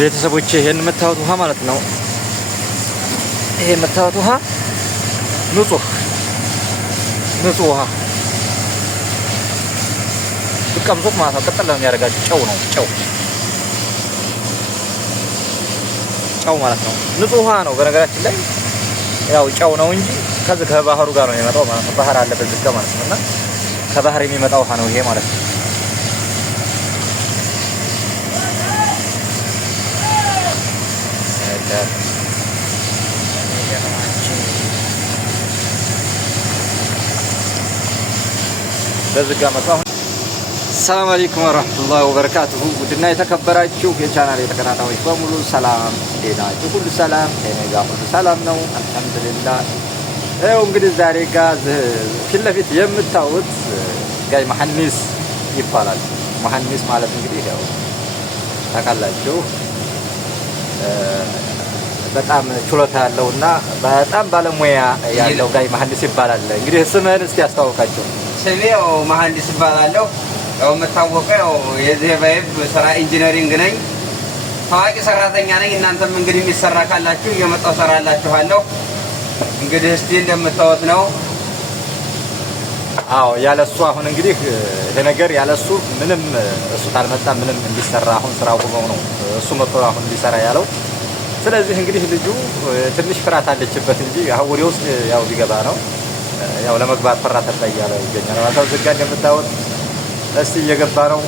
ቤተሰቦቼ ይሄን መታወት ውሃ ማለት ነው። ይሄ መታወት ውሃ ንጹህ ውሃ ብቀምጡት ማለት ነው። ቀጥታ የሚያደርጋችሁ ጨው ነው። ጨው ማለት ነው። ንጹህ ውሃ ነው። በነገራችን ላይ ያው ጨው ነው እንጂ ከዚህ ከባህሩ ጋር ነው የሚመጣው ማለት ነው። ባህር አለ በዚህ ጋር ማለት ነው። እና ከባህር የሚመጣ ውሃ ነው ይሄ ማለት ነው። በዚህ ጋር መጣሁ። ሰላም አለይኩም ወራህመቱላሂ ወበረካቱሁ። ውድና የተከበራችሁ የቻናሌ ተከታታዮች በሙሉ ሰላም፣ እንዴት ናችሁ? ሁሉ ሰላም? እኔ ጋር ሁሉ ሰላም ነው አልሐምዱሊላህ። ይኸው እንግዲህ ዛሬ ጋር ፊት ለፊት የምታዩት ጋይ መሐኒስ ይባላል። መሐኒስ ማለት እንግዲህ ያው ታውቃላችሁ በጣም ችሎታ ያለውና በጣም ባለሙያ ያለው ጋይ መሐኒስ ይባላል። እንግዲህ ስምህን እስቲ አስተዋውቃቸው። ስሜ መሐንዲስ እባላለሁ። ያው የምታወቀው የዚህ ቫይብ ስራ ኢንጂነሪንግ ነኝ። ታዋቂ ሰራተኛ ነኝ። እናንተም እንግዲህ የሚሰራ ካላችሁ እየመጣሁ ሰራላችኋለሁ። እንግዲህ እስቲ እንደምታወት ነው። አዎ ያለሱ አሁን እንግዲህ ለነገር ያለሱ ምንም እሱ ካልመጣ ምንም እንዲሰራ አሁን ስራው ቆመው ነው እሱ መጥቶ አሁን እንዲሰራ ያለው። ስለዚህ እንግዲህ ልጁ ትንሽ ፍርሃት አለችበት እንጂ አሁን ወደ ውስጥ ያው ሊገባ ነው። ያው ለመግባት ፈራተ ታያለ ይገኛል ማለት ነው። ዝጋ እንደምታወት እስቲ እየገባ ነው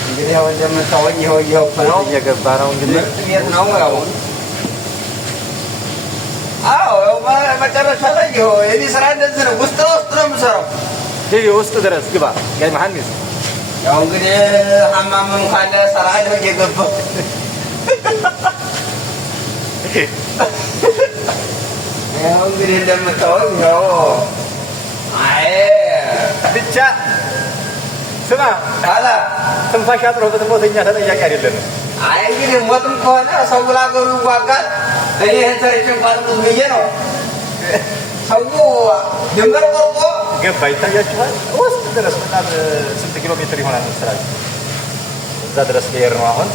እንግዲህ ያው እንደምታወኝ ይሄው ነው እየገባ ነው እንግዲህ የት ነው ያው ያው መጨረሻ ላይ ይሄው የኔ ስራ እንደዚህ ነው። ውስጥ ነው የምሰራው። ይሄ ውስጥ ድረስ ግባ ጋይ መሐንዲስ። ያው እንግዲህ ሐማምም ካለ ስራ ነው እየገባው ያው እንግዲህ እንደምታወኝ ያው ብቻ ስማ አላ ትንፋሽ አጥሮት ሞተኛ ተጠያቂ አይደለም። እንግዲህ ሞትም ከሆነ ሰው ላገሩ ይዋጋል። እኔ ተረጭ እንኳን ብዙ ብዬ ነው ሰው ድንበር ቆርጦ ገባ። ይታያችኋል ውስጥ ድረስ በጣም ስንት ኪሎ ሜትር ይሆናል መሰላችሁ? እዛ ድረስ ሊሄድ ነው አሁን።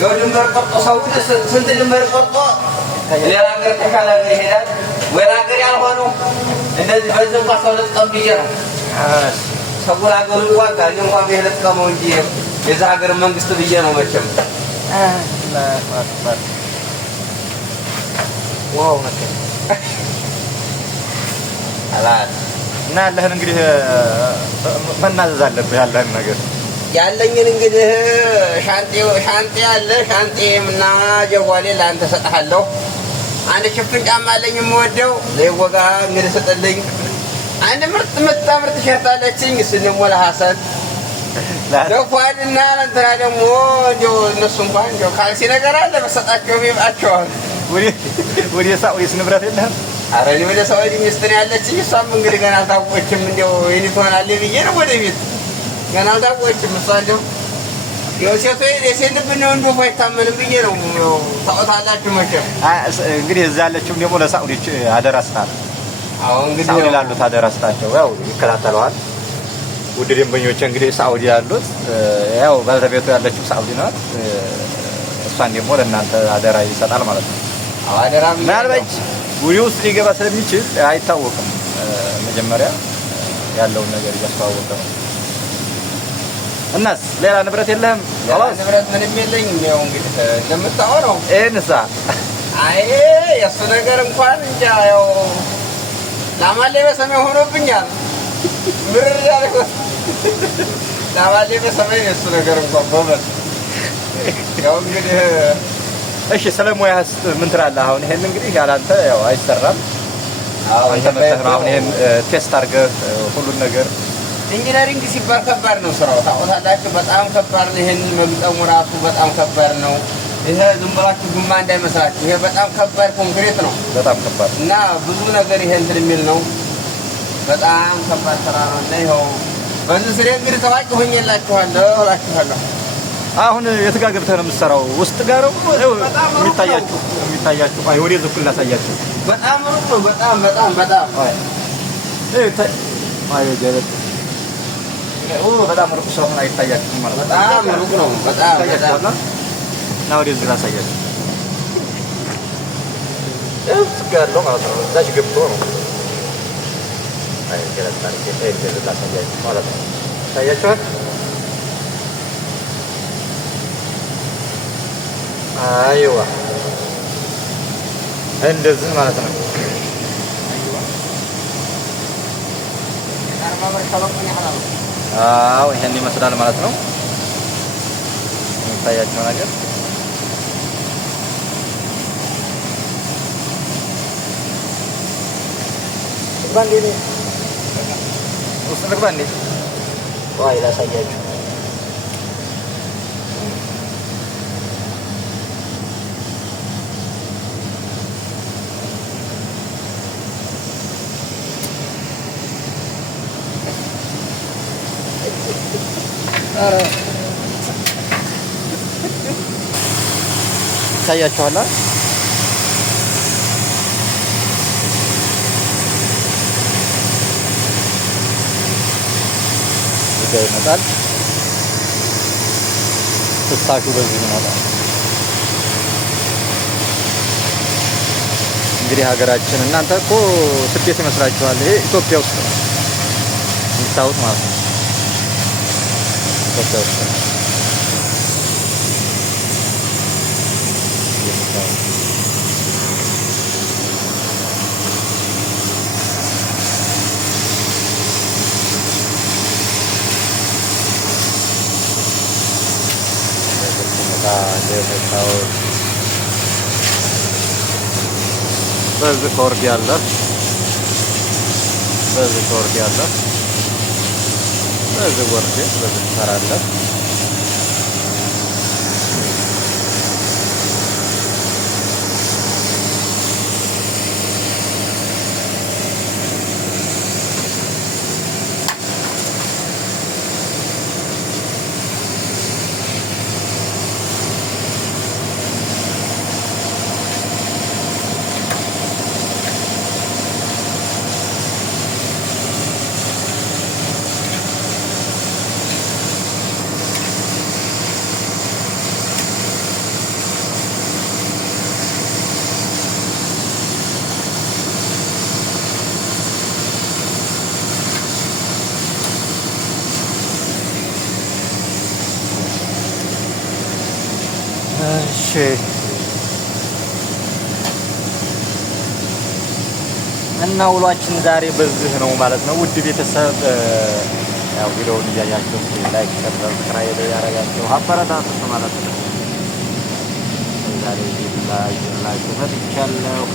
ያው ድንበር ቆርጦ ሰው ስንት ድንበር ቆርጦ ሌላ ሀገር ተሻለ ሀገር ይሄዳል። ወይ ሀገር ያልሆነው እንደዚህ በዚህ እንኳን ሰው ልጥቀም ብዬ ነው። ሰው ላገሩ ይዋጋል። እኔ እንኳን ብሄር ልጥቀመው እንጂ የዛ ሀገር መንግስት ብዬ ነው መቼም። ዋው ነከ አላህ እና ያለህን እንግዲህ መናዘዝ አለብህ። ያለህን ነገር ያለኝን እንግዲህ ሻንጤ አለ። ሻንጤምና ጀዋሌ ለአንተ ሰጥሃለሁ። አንድ ሽፍን ጫማ አለኝ የምወደው ለይወጋ እንግዲህ ሰጥልኝ። አንድ ምርጥ ቲሸርት አለችኝ። እሱን ደግሞ ለሐሰን ለፏድና ለእንትና ደግሞ እንደው እነሱ እንኳን እንደው ካልሲ ነገር አለ በሰጣቸው ይብቃቸዋል። ወደ ሳውዲስ ንብረት የለህም? ኧረ እኔ ወደ ሳውዲ ሚስት ነው ያለችኝ። እሷም እንግዲህ ገና አልታወቀችም። እንደው የኔ ትሆናለች ብዬ ነው ወደ ቤት ገና አልታወቀችም። እሷ እንደው የሴት ልብ ነው እንደው አይታመንም ብዬ ነው። ታውቃላችሁ መቼም እንግዲህ እዛ ያለችውም ደግሞ ለሳውዲዎች አደራ ስጣት። አዎ እንግዲህ ሳውዲ ላሉት አደራ ስጣቸው። ያው ይከታተለዋል። ውድ ደንበኞች እንግዲህ ሳውዲ ያሉት ያው ባለቤቱ ያለችው ሳውዲ ናት። እሷን ደግሞ ለእናንተ አደራ ይሰጣል ማለት ነው። አዎ አደራ ምናልባት ወደ ውስጥ ሊገባ ስለሚችል አይታወቅም። መጀመሪያ ያለውን ነገር እያስተዋወቀ ነው። እናስ ሌላ ንብረት የለህም? خلاص ንብረት ምንም የለኝም። ያው እንግዲህ እንደምታወራው እንሳ የእሱ ነገር እንኳን እንጃ ያው ላማሌ በሰማይ ሆኖብኛል። ምር ያለው ላማሌ በሰማይ የእሱ ነገር እንኳን በመት ያው እንግዲህ እሺ ሰለሞያስ ምን ትላለህ? አሁን ይሄን እንግዲህ ያላንተ ያው አይሰራም። አንተ መተህ አሁን ይሄን ቴስት አድርገህ ሁሉን ነገር ኢንጂነሪንግ ሲባል ከባድ ነው ስራው። ታውቃላችሁ በጣም ከባድ ነው። ይሄን መግጠሙ ራሱ በጣም ከባድ ነው። ይሄ ዝም ብላችሁ ግማ እንዳይመስላችሁ። ይሄ በጣም ከባድ ኮንክሪት ነው። በጣም ከባድ እና ብዙ ነገር ይሄ እንትን የሚል ነው። በጣም ከባድ ስራ ነው። እና ይኸው በዚህ ስሬ እንግዲህ ታዋቂ ሆኜላችኋለሁ እላችኋለሁ። አሁን የት ጋር ገብተህ ነው የምትሰራው? ውስጥ ጋር ነው የሚታያችሁ? አይ ወደ እዚህ ኩል ላሳያችሁ። በጣም ሩቅ ነው። በጣም አይ ጀበት በጣም ሩቅ ስለሆነ አይታያችሁም ማለት ነው። በጣም ሩቅ ነው። በጣም እና ወደዚህ ላሳያችሁ። እዚህ ጋር ያለው ማለት ነው። እዛች ገብቶ ነው ገለጣ ላሳያችሁ ማለት ነው። ታያችኋል። አይዋ እንደዚህ ማለት ነው። አዎ ይሄን ይመስላል ማለት ነው። የሚታያቸው ነገር ባንዴ ውስጥ ልግባ እንዴ? ዋይ ላሳያችሁ። ይታያችኋል። እዚህ ይመጣል። ፍሳሹ በዚህ ይመጣል። እንግዲህ ሀገራችን እናንተ እኮ ስደት ይመስላችኋል። ይሄ ኢትዮጵያ ውስጥ ነው የምታዩት ማለት ነው። ኢትዮጵያ ውስጥ ነው። በዚህ ኮርድ ያለ በዚህ ኮርድ ያለ በዚህ ኮርድ በዚህ ትሰራለ። እሺ እና ውሏችን ዛሬ በዚህ ነው ማለት ነው። ውድ ቤተሰብ ያው ቪዲዮውን እያያችሁ ላይክ፣ ሰብስክራይብ ያደረጋችሁ አበረታቱ ማለት ነው። ዛሬ ላይ መጥቻለሁ።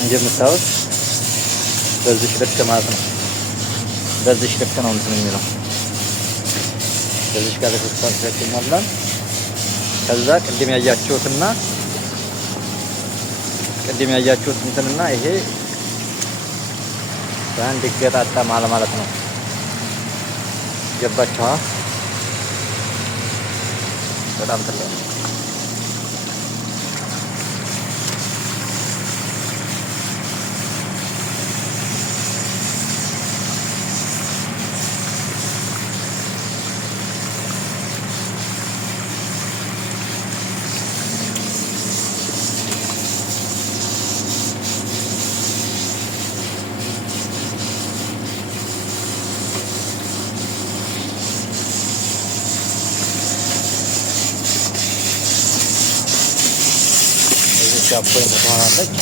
እንደምታዩት በዚህ ልክ ማለት ነው። በዚህ ልክ ነው እንትን የሚለው በዚህ ጋር ተስተካክሎ ይሞላል። ከዛ ቅድም ያያችሁት እንትንና ይሄ በአንድ ይገጣጠማል ማለት ነው። ገባችኋ? በጣም ትልቅ ነው። ዳቦ ትሆናለች።